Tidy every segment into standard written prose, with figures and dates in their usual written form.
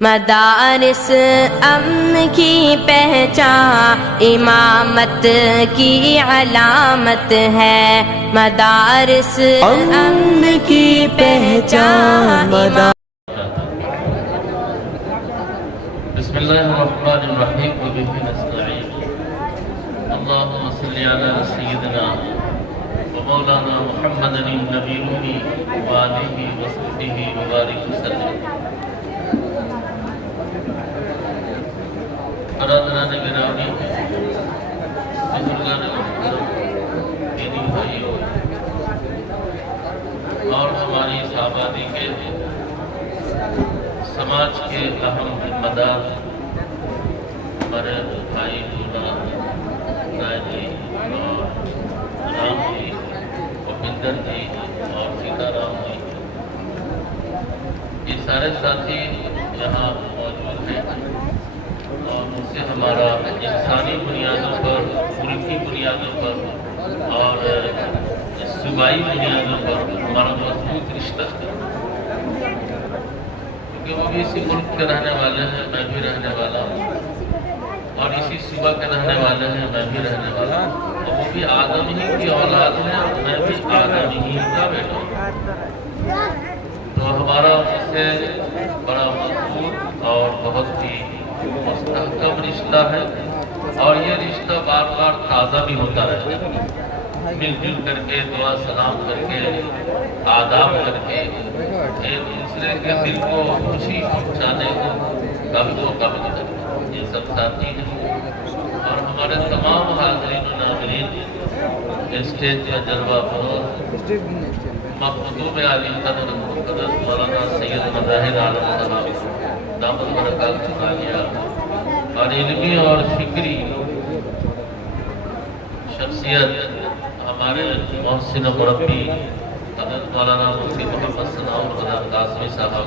مدارس امن کی پہچان امامت کی علامت ہے، مدارس امن کی پہچان بسم اللہ الرحمن الرحیم وبہ نستعین اللہم صلی علی سیدنا ومولانا محمد النبی وآلہ وصحبہ وبارک وسلم۔ برادران گرامی، بزرگان محترم، دینی بھائیوں اور ہماری اس آبادی کے سماج کے اہم ذمہ دار ہمارے بھائی بولا رائے جی اور رام جی بھوپندر جی اور سیتا رام جی، یہ سارے ساتھی یہاں موجود ہیں اور ان سے ہمارا انسانی بنیادوں پر، ملکی بنیادوں پر اور صوبائی بنیادوں پر ہمارا مضبوط رشتہ ہے، کیونکہ وہ بھی اسی ملک کے رہنے والے ہیں، میں بھی رہنے والا ہوں، اور اسی صوبہ کے رہنے والے ہیں، میں بھی رہنے والا ہوں، اور وہ بھی آدم ہی کی اولاد ہے، میں بھی آدم ہی کا بیٹا ہوں۔ تو ہمارا اس سے بڑا مضبوط اور بہت ہی مستحکم رشتہ ہے، اور یہ رشتہ بار بار تازہ بھی ہوتا رہتا ہے، مل جل کر کے، دعا سلام کر کے، آداب کر کے، ایک دوسرے کے دل کو خوشی پہنچانے کو کبھی تو کبھی نہیں، یہ سب ساتھی ہیں۔ اور ہمارے تمام حاضرین و ناظرین، اسٹیج کا جلوہ بہت مخدوم علی قدر مولانا سید مظاہر عالم صاحب دامت برکات عالیہ اور علمی اور فکری شخصیت ہمارے محسن مربی حضرت مولانا مفتی محمد ثناء الحق قاسمی صاحب،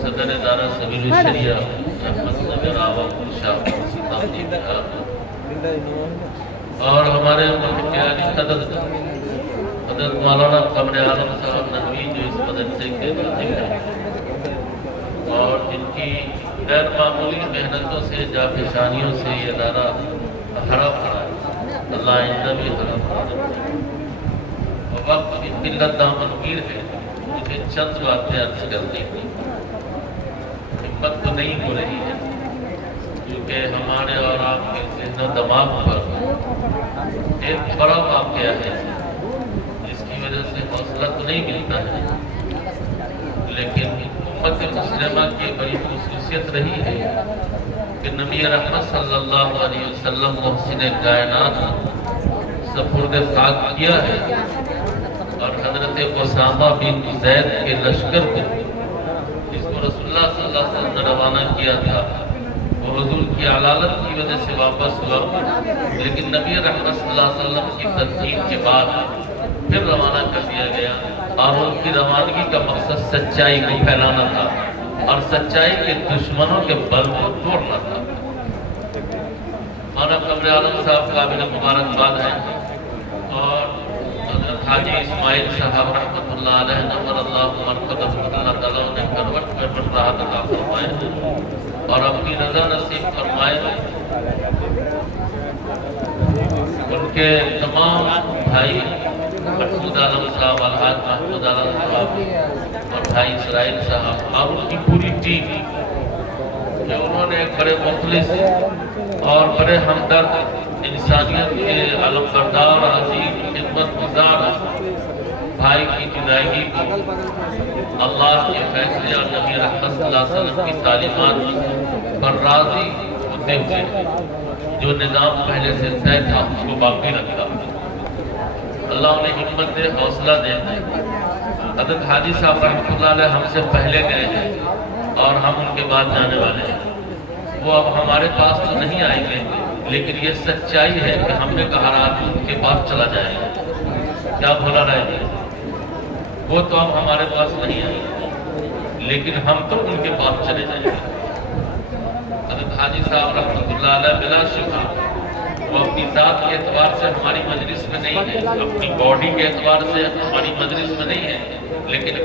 صدر ادارہ سبیل الشریعہ احمد نبی راوہ شاہ سیتام جی، اور ہمارے محب علی قدر حضرت مولانا قمر عالم صاحب نقوی جو اس مدرسے کے ناظم ہیں، اور جن کی غیر معمولی محنتوں سے، جافشانیوں سے یہ ادارہ ہرا بھرا ہے، اللہ آئندہ بھی ہرا بھرا ہے۔ وقت کی قلت دامنگیر ہے، مجھے چند باتیں عرض کرنی تھی، ہمت تو نہیں ہو رہی ہے، کیونکہ ہمارے اور آپ کے ذہن و دماغ پر ایک بڑا واقعہ ہے جس کی وجہ سے حوصلہ تو نہیں ملتا ہے، لیکن امت مسلمہ کی بڑی خصوصیت رہی ہے کہ نبی رحمت صلی اللہ علیہ وسلم محسن کائنات سپرد خاک کیا ہے، اور حضرت اسامہ بن زید کے لشکر کو، جس کو رسول اللہ صلی اللہ علیہ وسلم نے روانہ کیا تھا، وہ حضور کی علالت کی وجہ سے واپس ہوا، لیکن نبی رحمت صلی اللہ علیہ وسلم کی تدبیر کے بعد پھر روانہ کر دیا گیا، اور ان کی روانگی کا مقصد سچائی کو پھیلانا تھا اور سچائی کے دشمنوں کے بل کو توڑنا تھا۔ مولانا قمر عالم صاحب قابل مبارکباد ہیں، اور حضرت حاجی اسماعیل صاحب رحمۃ اللہ علیہ نور اللہ مرکزہ اللہ تعالیٰ نے کروٹ پر راحت عطا فرمائے اور اپنی رضا نصیب فرمائے۔ ان کے تمام بھائی محمود عالم صاحب، الحاج محمود عالم صاحب اور بھائی اسرائیل صاحب اور ان کی پوری ٹیم، کہ انہوں نے ایک بڑے مخلص اور بڑے ہمدرد، انسانیت کے علمبردار، عظیم خدمت گزار بھائی کی جدائیگی کو اللہ کے فیصلے اور نبی رحمت صلی اللہ علیہ وسلم کی تعلیمات پر راضی ہوتے ہوئے جو نظام پہلے سے طے تھا اس کو باقی رکھا، اللہ انہیں ہمت دے، حوصلہ دے۔ حضرت حاجی صاحب رحمۃ اللہ علیہ ہم سے پہلے گئے ہیں اور ہم ان کے بعد جانے والے ہیں، وہ اب ہمارے پاس تو نہیں آئیں گے، لیکن یہ سچائی ہے کہ ہم نے کہا رات ان کے بعد چلا جائے گا، کیا بھولا رہے جی، وہ تو اب ہمارے پاس نہیں آئیں گے، لیکن ہم تو ان کے پاس چلے جائیں گے۔ حضرت حاجی صاحب رحمۃ اللہ علیہ بلا شبہ وہ اپنی ذات کے اعتبار سے ہماری مجلس میں نہیں ہے، اپنی باڈی کے اعتبار سے ہماری مجلس میں نہیں ہے، لیکن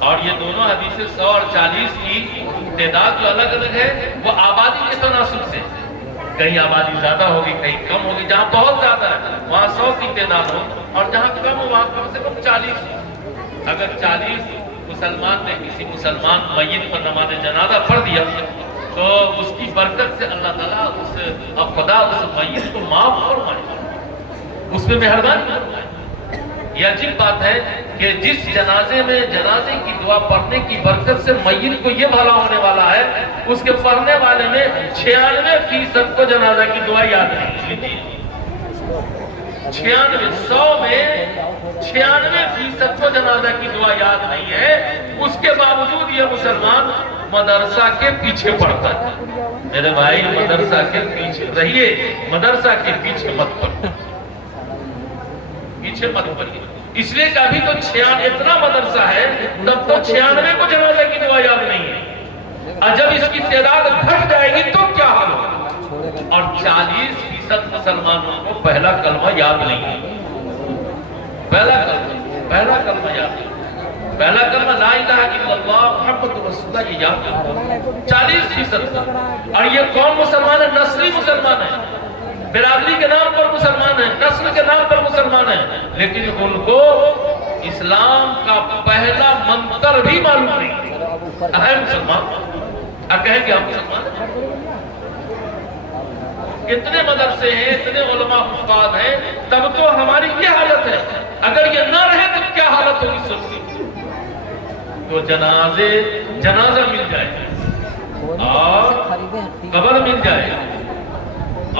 اور یہ دونوں حدیثیں 100 اور 40 کی تعداد جو الگ الگ ہے وہ آبادی کے تناسب سے، کہیں آبادی زیادہ ہوگی کہیں کم ہوگی، جہاں بہت زیادہ ہے وہاں 100 کی تعداد ہو اور جہاں کم ہو وہاں کم سے کم 40۔ اگر 40 مسلمان نے کسی مسلمان میت پر نماز جنازہ پڑھ دیا تو اس کی برکت سے اللہ تعالیٰ خدا اس میت کو معاف فرمائے، اس میں مہربانی فرمائے۔ یہ عجیب بات ہے کہ جس جنازے میں جنازے کی دعا پڑھنے کی برکت سے میت کو یہ بھلا ہونے والا ہے، اس کے پڑھنے والے میں 96% کو جنازہ کی دعا یاد نہیں۔ 100 میں 96% کو جنازہ کی دعا یاد نہیں ہے، اس کے باوجود یہ مسلمان مدرسہ کے پیچھے پڑتا ہے۔ میرے بھائی مدرسہ کے پیچھے رہیے، مدرسہ کے پیچھے مت پڑھو، پیچھے مت پڑھیے، اس لیے کہ ابھی تو 96 اتنا مدرسہ ہے تب تو 96 کو جنازہ کی دعا یاد نہیں ہے، اور جب اس کی تعداد گھٹ جائے گی تو کیا حال ہوگا؟ اور 40% مسلمانوں کو پہلا کلمہ یاد نہیں ہے، پہلا کلمہ یاد نہیں، پہلا کلمہ لا الہ الا اللہ محمد رسول اللہ یہ یاد نہیں، 40%۔ اور یہ کون مسلمان ہے؟ نسلی مسلمان ہے، برادری کے نام پر مسلمان ہیں، نسل کے نام پر مسلمان ہیں، لیکن ان کو اسلام کا پہلا منتر بھی معلوم نہیں ہے مسلمان، اب کہیں کہ ہم مسلمان ہیں۔ اتنے مدرسے ہیں، اتنے علماء حفاظ ہیں، تب تو ہماری یہ حالت ہے، اگر یہ نہ رہے تو کیا حالت ہوگی سب کی؟ تو جنازہ مل جائے اور قبر مل جائے۔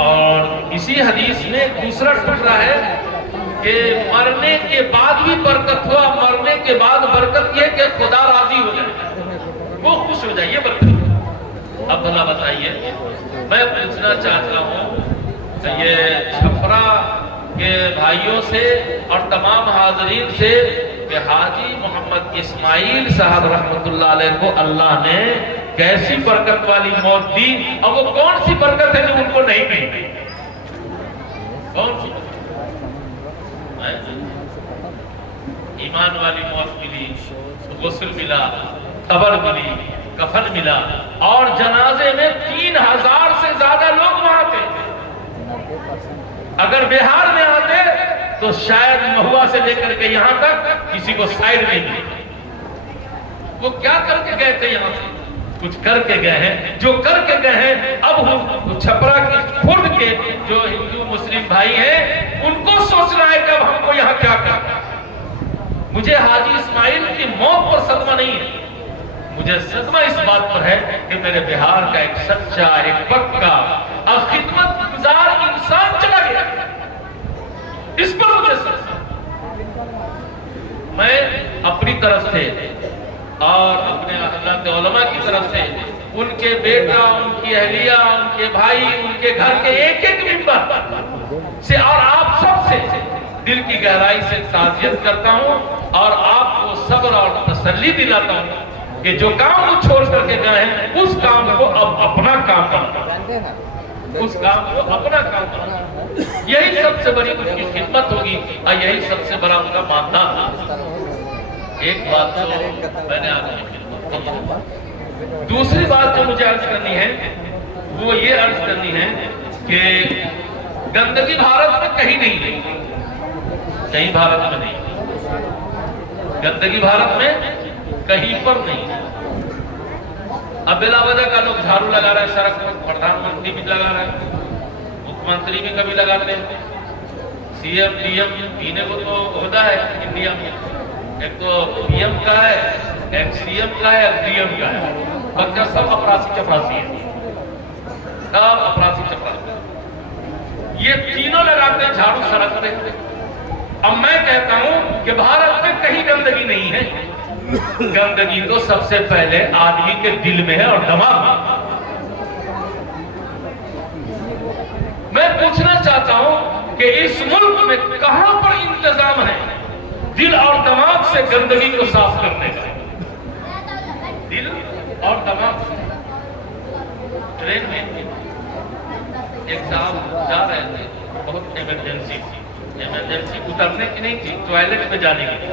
اور اسی حدیث میں دوسرا ٹکڑا ہے کہ مرنے کے بعد بھی برکت ہو، مرنے کے بعد برکت یہ کہ خدا راضی ہو جائے، وہ خوش ہو جائے، یہ برکت۔ اب بھلا بتائیے، میں پوچھنا چاہتا ہوں کہ یہ چھپرا کے بھائیوں سے اور تمام حاضرین سے کہ حاجی محمد اسماعیل صاحب رحمت اللہ علیہ کو اللہ نے کیسی برکت والی موت دی، اور وہ کون سی برکت ہے جو ان کو نہیں ملی؟ کون سی؟ ایمان والی موت ملی، غسل ملا، قبر ملی، کفن ملا، اور جنازے میں 3000 سے زیادہ لوگ وہاں تھے۔ اگر بہار میں آتے تو شاید مہوا سے لے کر کے یہاں تک کسی کو سائڈ نہیں ملی۔ وہ کیا کر کے گئے تھے؟ یہاں سے کچھ کر کے گئے ہیں، جو کر کے گئے ہیں اب ہم چھپرا کے خود کے جو ہندو مسلم بھائی ہیں ان کو سوچنا ہے کہ اب ہم کو یہاں کیا کرنا۔ مجھے حاجی اسماعیل کی موت پر صدمہ نہیں ہے، مجھے صدمہ اس بات پر ہے کہ میرے بہار کا ایک سچا، ایک پکا اور خدمت گزار انسان چلا گیا، اس پر مجھے صدمہ۔ میں اپنی طرف سے اور اپنے حضرات علماء کی طرف سے ان کے بیٹا، ان کی اہلیہ، ان کے بھائی، ان کے گھر کے ایک ایک ممبر سے اور آپ سب سے دل کی گہرائی سے تعزیت کرتا ہوں اور آپ کو صبر اور تسلی دلاتا ہوں کہ جو کام وہ چھوڑ کر کے گئے ہیں اس کام کو اب اپنا کام کرنا، اس کام کو اپنا کام کرنا، یہی سب سے بڑی ان کی خدمت ہوگی اور یہی سب سے بڑا ان کا مادہ ہوگا۔ ایک بات تو میں نے آپ کی خدمت کی، دوسری بات جو مجھے عرض کرنی ہے وہ یہ عرض کرنی ہے کہ گندگی بھارت میں کہیں نہیں ہے، کہیں بھارت میں نہیں، گندگی بھارت میں کہیں پر نہیں۔ اب بلا وجہ کا لوگ جھاڑو لگا رہے ہیں سڑک پر، پردھان منتری بھی لگا رہے ہیں، مکھ منتری بھی کبھی لگاتے ہیں، سی ایم ڈی ایم پینے کو تو عہدہ ہے انڈیا میں، ایک تو پی ایم کا ہے، ایک سی ایم کا ہے، ایک ڈی ایم کا ہے، بچہ سب اپراسی چپراسی ہے، سب اپراسی چپراسی، یہ تینوں لگاتے ہیں جھاڑو سڑک پہ۔ اب میں کہتا ہوں کہ بھارت میں کہیں گندگی نہیں ہے، گندگی تو سب سے پہلے آدمی کے دل میں ہے اور دماغ میں۔ میں پوچھنا چاہتا ہوں کہ اس ملک میں کہاں پر انتظام ہے دل اور دماغ سے گندگی کو صاف کرنے کا؟ دل اور دماغ سے۔ ٹرین میں ایک صاحب جا رہے تھے، بہت ایمرجنسی تھی، ایمرجنسی اترنے کی نہیں تھی، ٹوائلٹ میں جانے کی،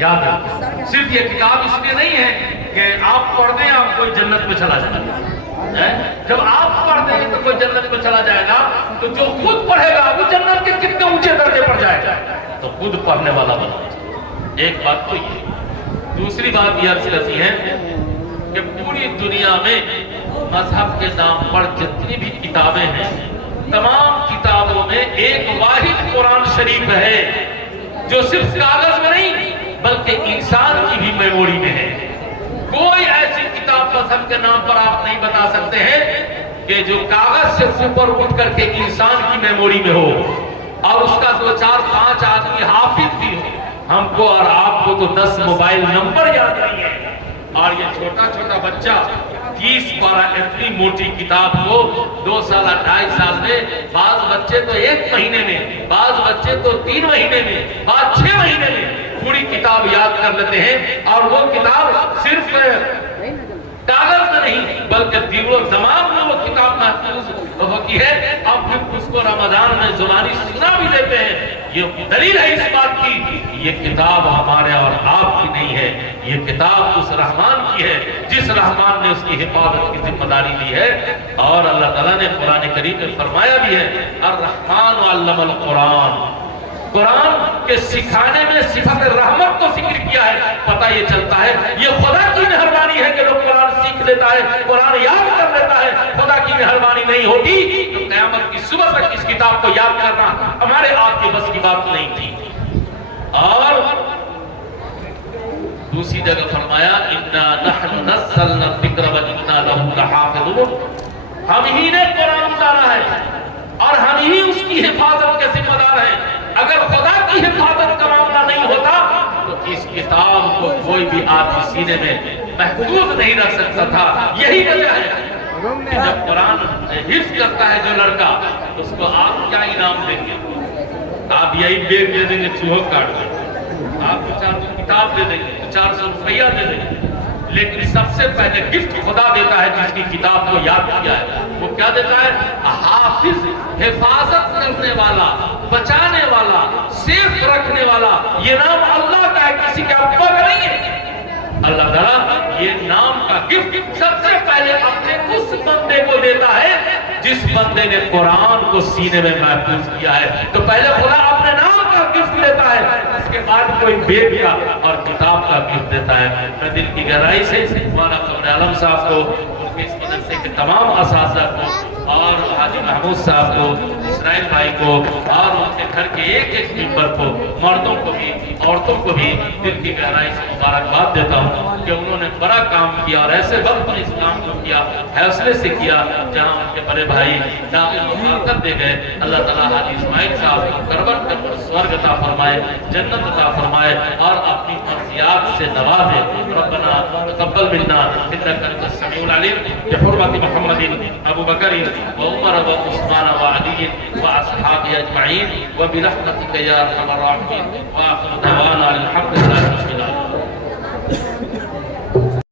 یاد رکھیں، صرف یہ کتاب اس لیے نہیں ہے کہ آپ پڑھ دیں آپ کوئی جنت میں چلا جائے گا. جب آپ پڑھ دیں گے تو کوئی جنت میں چلا جائے گا، تو جو خود پڑھے گا وہ جنت کے کتنے اونچے درجے پر جائے گا. تو خود پڑھنے والا بنا. ایک بات تو یہ. دوسری بات یہ عرض کرتی ہے کہ پوری دنیا میں مذہب کے نام پر جتنی بھی کتابیں ہیں، تمام کتابوں میں ایک واحد قرآن شریف ہے جو صرف کاغذ میں نہیں بلکہ انسان کی بھی میموری میں ہے. کوئی ایسی کتاب مذہب کے نام پر آپ نہیں بتا سکتے ہیں کہ جو کاغذ سے اوپر اٹھ کر کے انسان کی میموری میں ہو اور اس کا 2 4 5 آدمی حافظ بھی ہو. ہم کو اور آپ کو تو 10 موبائل نمبر یاد نہیں ہے، اور یہ چھوٹا چھوٹا بچہ 30 پارہ اتنی موٹی کتاب کو 2 سال 2.5 سال میں، بعض بچے تو 1 مہینے میں، بعض بچے تو 3 مہینے میں، بعض 6 مہینے میں پوری کتاب یاد کر لیتے ہیں. اور وہ کتاب صرف کاغذ میں نہیں بلکہ دل و دماغ میں وہ کتاب محفوظ ہوتی ہے. اب پھر اس کو رمضان میں زبانی سنا بھی دیتے ہیں. یہ دلیل ہے اس بات کی یہ کتاب ہمارے اور آپ کی نہیں ہے، یہ کتاب اس رحمان کی ہے جس رحمان نے اس کی حفاظت کی ذمہ داری لی ہے. اور اللہ تعالیٰ نے قرآن کریم میں فرمایا بھی ہے الرحمن علم القرآن. قرآن کے سکھانے میں صفت رحمت تو ذکر کیا ہے. پتہ یہ چلتا ہے یہ خدا کی مہربانی ہے کہ لوگ قرآن سیکھ لیتا ہے، قرآن یاد کر لیتا ہے. خدا کی مہربانی نہیں ہوتی تو قیامت کی صبح تک اس کتاب کو یاد کرنا ہمارے آپ کے بس کی بات نہیں تھی. اور دوسری جگہ فرمایا انا نحن نزلنا الذکر وانا له لحافظون. ہم ہی نے قرآن اتارا ہے اور ہم ہی اس کی حفاظت کے ذمہ دار ہیں. اگر خدا کی حفاظت کا معاملہ نہیں ہوتا تو اس کتاب کو کوئی بھی آدمی سینے میں محفوظ نہیں رکھ سکتا تھا. یہی وجہ ہے کہ جب قرآن حفظ کرتا ہے جو لڑکا اس کو آپ کیا انعام دیں گے؟ آپ یہی بیگ دے دیں گے چوہوں کاٹ دیں، آپ کو 400 کتاب دے دیں گے، 400 روپیہ دے دیں گے. لیکن سب سے پہلے گفٹ خدا دیتا ہے جس کی کتاب کو یاد کیا ہے. وہ کیا دیتا ہے؟ حافظ، حفاظت کرنے والا، بچانے والا، سیف رکھنے والا. یہ نام اللہ کا ہے، کسی کے ابا کا نہیں ہے. اللہ تعالیٰ یہ نام کا گفٹ سب سے پہلے اپنے اس بندے کو دیتا ہے جس بندے نے قرآن کو سینے میں محفوظ کیا ہے. تو پہلے خدا اپنے نام کا گفٹ دیتا ہے، اس کے بعد کوئی بیگ کا اور کتاب کا گفٹ دیتا ہے. میں دل کی گہرائی سے مولانا قمر عالم صاحب کو، اس مدرسے کے تمام اساتذہ کو اور حاجی محمود صاحب کو، اسرائیل بھائی کو اور ان کے گھر کے ایک ایک ممبر کو، مردوں کو بھی عورتوں کو بھی دل کی گہرائی سے مبارکباد دیتا ہوں کہ انہوں نے بڑا کام کیا اور ایسے وقت میں اس کام کو کیا، حوصلے سے کیا جہاں ان کے بڑے بھائی داخل مخاطب دے گئے. اللہ تعالیٰ حاجی اسماعیل صاحب کو کروٹ کر سورگ عطا فرمائے، جنت عطا فرمائے اور اپنی مرضیات سے نوازے. ربنا تقبل منا انك انت السميع العليم بحرمة محمد ابو بکر وعمر وعثمان وعلي واصحابه اجمعين وبرحمتك يا ارحم الراحمين. واخر دعوانا الحمد لله رب العالمين.